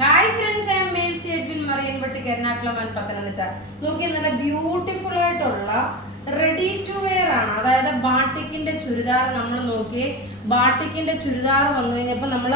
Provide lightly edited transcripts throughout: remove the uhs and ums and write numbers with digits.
Hi friends, I'm Mercy Edwin Mariyanpatti Ernakulam Pathanamthitta. നോക്കി, നല്ല beautiful ആയിട്ടുള്ള റെഡി ടു വെയർ ആണ്. അതായത് ബാട്ടിക്കിന്റെ ചുരിദാർ. നമ്മൾ നോക്കിയേ, ബാട്ടിക്കിന്റെ ചുരിദാർ വന്നു കഴിഞ്ഞപ്പോൾ നമ്മൾ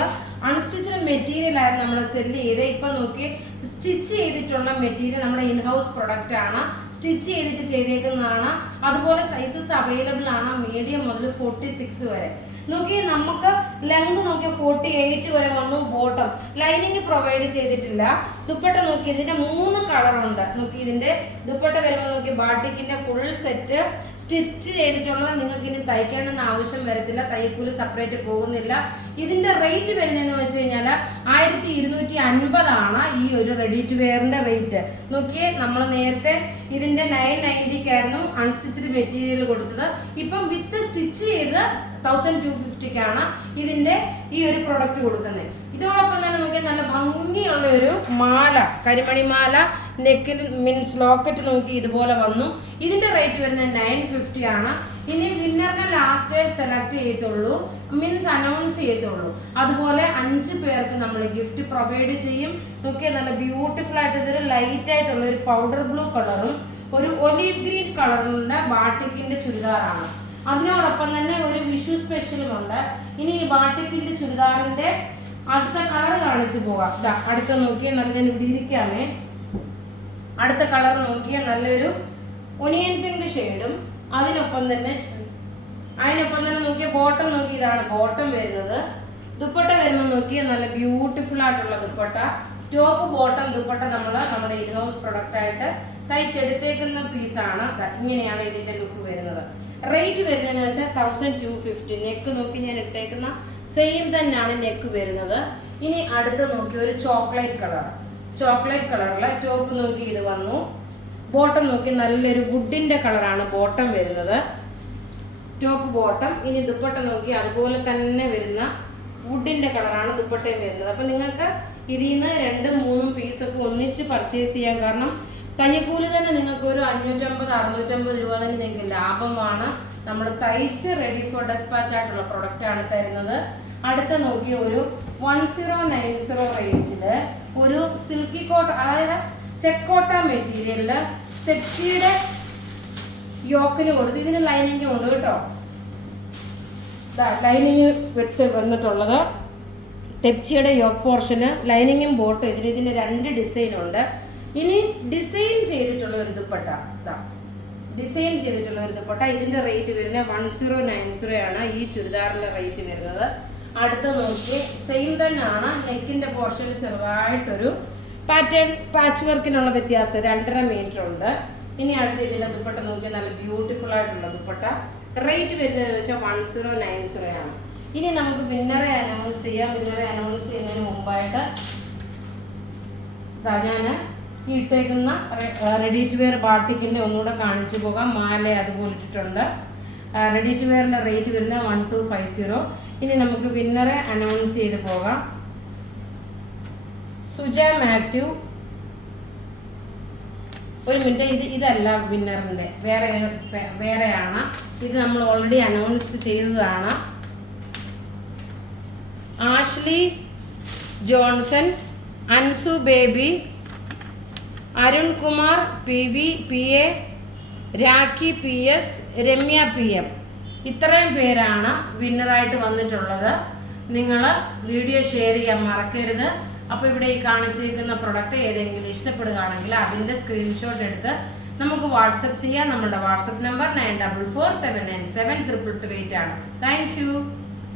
അൺസ്റ്റിച്ചഡ് മെറ്റീരിയൽ ആയിരുന്നു നമ്മൾ സെല്ല് ചെയ്ത്. ഇപ്പം നോക്കി, സ്റ്റിച്ച് ചെയ്തിട്ടുള്ള മെറ്റീരിയൽ നമ്മുടെ ഇൻഹൗസ് പ്രൊഡക്റ്റ് ആണ്. സ്റ്റിച്ച് ചെയ്തിട്ട് ചെയ്തേക്കുന്നതാണ്. അതുപോലെ സൈസസ് അവൈലബിൾ ആണ്, മീഡിയം മുതൽ 46 വരെ. നോക്കി, നമുക്ക് ലെങ്ത് നോക്കി 48 വരെ വന്നു. ബോട്ടം ലൈനിങ് പ്രൊവൈഡ് ചെയ്തിട്ടില്ല. ദുപ്പട്ട നോക്കി, ഇതിന്റെ 3 കളറുണ്ട്. നോക്കി, ഇതിന്റെ ദുപ്പട്ട വരുമ്പോൾ നോക്കി, ബാട്ടിക്കിന്റെ ഫുൾ സെറ്റ് സ്റ്റിച്ച് ചെയ്തിട്ടുള്ളത്. നിങ്ങൾക്ക് ഇനി തയ്ക്കേണ്ടെന്ന് ആവശ്യം വരത്തില്ല, തയ്ക്കൂലി സെപ്പറേറ്റ് പോകുന്നില്ല. ഇതിന്റെ റേറ്റ് വരുന്നതെന്ന് വെച്ച് കഴിഞ്ഞാൽ 1250 ആണ് ഈ ഒരു റെഡി ടു വെയറിന്റെ റേറ്റ്. നോക്കിയേ, നമ്മൾ നേരത്തെ ഇതിന്റെ 990 അൺസ്റ്റിച്ചഡ് മെറ്റീരിയൽ കൊടുത്തത്. ഇപ്പം വിത്ത് സ്റ്റിച്ച് ചെയ്ത് 1250 ഇതിന്റെ ഈ ഒരു പ്രൊഡക്റ്റ് കൊടുക്കുന്നത്. ഇതോടൊപ്പം തന്നെ നോക്കിയാൽ നല്ല ഭംഗിയുള്ള ഒരു മാല, കരിമണി മാല, നെക്കിൽ മീൻസ് ലോക്കറ്റ് നോക്കി ഇതുപോലെ വന്നു. ഇതിന്റെ റേറ്റ് വരുന്നത് 950 ആണ്. ഇനി വിന്നറിനെ ലാസ്റ്റ് സെലക്ട് ചെയ്യത്തുള്ളൂ, മീൻസ് അനൗൺസ് ചെയ്യത്തുള്ളൂ. അതുപോലെ 5 പേർക്ക് നമ്മൾ ഗിഫ്റ്റ് പ്രൊവൈഡ് ചെയ്യും. നോക്കിയാൽ നല്ല ബ്യൂട്ടിഫുൾ ആയിട്ട് ഇതൊരു ലൈറ്റ് ആയിട്ടുള്ള ഒരു പൗഡർ ബ്ലൂ കളറും ഒരു ഒലീവ് ഗ്രീൻ കളറിന്റെ ബാട്ടിക്കിന്റെ ചുരിദാറാണ്. അതിനോടൊപ്പം തന്നെ ഒരു വിഷു സ്പെഷ്യലും ഉണ്ട്. ഇനി ഈ ബാട്ടിക്കിന്റെ ചുരിദാറിന്റെ അടുത്ത കളർ കാണിച്ചു പോകാം. അടുത്ത നോക്കിയാൽ നല്ല, ഞാൻ ഇവിടെ ഇരിക്കാമേ. അടുത്ത കളർ നോക്കിയാൽ നല്ലൊരു ഒനിയൻ പിങ്ക് ഷെയ്ഡും അതിനൊപ്പം തന്നെ നോക്കിയ ബോട്ടം നോക്കി, ഇതാണ് ബോട്ടം വരുന്നത്. ദുപ്പട്ട വരുമ്പോൾ നോക്കിയാൽ നല്ല ബ്യൂട്ടിഫുൾ ആയിട്ടുള്ള ദുപ്പട്ട. ടോപ്പ് ബോട്ടം ദുപ്പട്ട നമ്മുടെ ഇൻഹൗസ് പ്രൊഡക്റ്റ് ആയിട്ട് തയ്ച്ചെടുത്തേക്കുന്ന പീസാണ്. ഇങ്ങനെയാണ് ഇതിന്റെ ലുക്ക് വരുന്നത്. റേറ്റ് വരുന്നതെന്ന് വെച്ചാൽ 1250. നെക്ക് നോക്കി ഞാൻ ഇട്ടേക്കുന്ന സെയിം തന്നെയാണ് നെക്ക് വരുന്നത്. ഇനി അടുത്ത് നോക്കി ഒരു ചോക്ലേറ്റ് കളറിലെ ടോപ്പ് നോക്കി ഇത് വന്നു. ബോട്ടം നോക്കി നല്ലൊരു വുഡിന്റെ കളറാണ് ബോട്ടം വരുന്നത്, ടോപ്പ് ബോട്ടം. ഇനി ദുപ്പട്ട നോക്കി അതുപോലെ തന്നെ വരുന്ന വുഡിന്റെ കളറാണ് ദുപ്പട്ടയും വരുന്നത്. അപ്പം നിങ്ങൾക്ക് ഇതിൽ നിന്ന് 2-3 പീസൊക്കെ ഒന്നിച്ച് പർച്ചേസ് ചെയ്യാം. കാരണം തയ്യക്കൂലി തന്നെ നിങ്ങൾക്ക് ഒരു 550-650 രൂപ തന്നെ നിങ്ങൾക്ക് ലാഭമാണ്. നമ്മൾ തയ്ച്ച് റെഡി ഫോർ ഡെസ്പാച്ച് ആയിട്ടുള്ള പ്രൊഡക്റ്റ് ആണ് തരുന്നത്. അടുത്ത നോക്കി ഒരു 1090 റേഞ്ചിൽ ഒരു സിൽക്കി കോട്ട, അതായത് ചെക്കോട്ട മെറ്റീരിയലില് തെച്ചിയുടെ യോക്കിന് കൊടുത്ത് ഇതിന് ലൈനിങ് ഉണ്ട് കേട്ടോ. ലൈനിങ് വിട്ട് വന്നിട്ടുള്ളത് തെച്ചിയുടെ യോക്ക് പോർഷന്, ലൈനിങ്ങും ബോട്ടും. ഇതിന് 2 ഡിസൈൻ ഉണ്ട്. ഇനി ഡിസൈൻ ചെയ്തിട്ടുള്ള ഒരു ദുപ്പട്ട, ഇതിന്റെ റേറ്റ് വരുന്നത് 1090 ആണ് ഈ ചുരിദാറിന്റെ റേറ്റ് വരുന്നത്. അടുത്ത നോക്കി സെയിം തന്നെയാണ്. നെക്കിന്റെ പോർഷനിൽ ചെറുതായിട്ടൊരു പാച്ച് വർക്കിനുള്ള വ്യത്യാസം, 2.5 മീറ്റർ ഉണ്ട്. ഇനി അടുത്ത ഇതിന്റെ ദുപ്പട്ട നോക്കി, നല്ല ബ്യൂട്ടിഫുൾ ആയിട്ടുള്ള ദുപ്പട്ട. റേറ്റ് വരുന്നതെന്ന് വെച്ചാൽ 1090 ആണ്. ഇനി നമുക്ക് വിന്നറെ അനൗൺസ് ചെയ്യാം. വിന്നറെ അനൗൺസ് ചെയ്യുന്നതിന് മുമ്പായിട്ട് ഞാൻ ഈ ഇട്ടേക്കുന്ന റെഡി ടു വെയർ ബാട്ടിക്കിന്റെ ഒന്നുകൂടെ കാണിച്ചു പോകാം. മാല അതുപോലെ ഇട്ടിട്ടുണ്ട്. റെഡി ടു വെയറിന്റെ റേറ്റ് വരുന്നത് 1250. ഇനി നമുക്ക് വിന്നറെ അനൗൺസ് ചെയ്ത് പോകാം. സുജ മാത്യു. ഒരു മിനിറ്റ്, ഇതല്ല വിന്നറിന്റെ, വേറെയാണ്. ഇത് നമ്മൾ ഓൾറെഡി അനൗൺസ് ചെയ്തതാണ്. Ashley Johnson, Ansu Baby, Arun Kumar PA, Rakhi PS, Ramya PM. ഇത്രയും പേരാണ് വിന്നറായിട്ട് വന്നിട്ടുള്ളത്. നിങ്ങൾ വീഡിയോ ഷെയർ ചെയ്യാൻ മറക്കരുത്. അപ്പോൾ ഇവിടെ ഈ കാണിച്ചിരിക്കുന്ന പ്രൊഡക്റ്റ് ഏതെങ്കിലും ഇഷ്ടപ്പെടുകയാണെങ്കിൽ അതിൻ്റെ സ്ക്രീൻഷോട്ട് എടുത്ത് നമുക്ക് വാട്സപ്പ് ചെയ്യാം. നമ്മുടെ വാട്സപ്പ് നമ്പർ 9447972228 ആണ്. Thank you.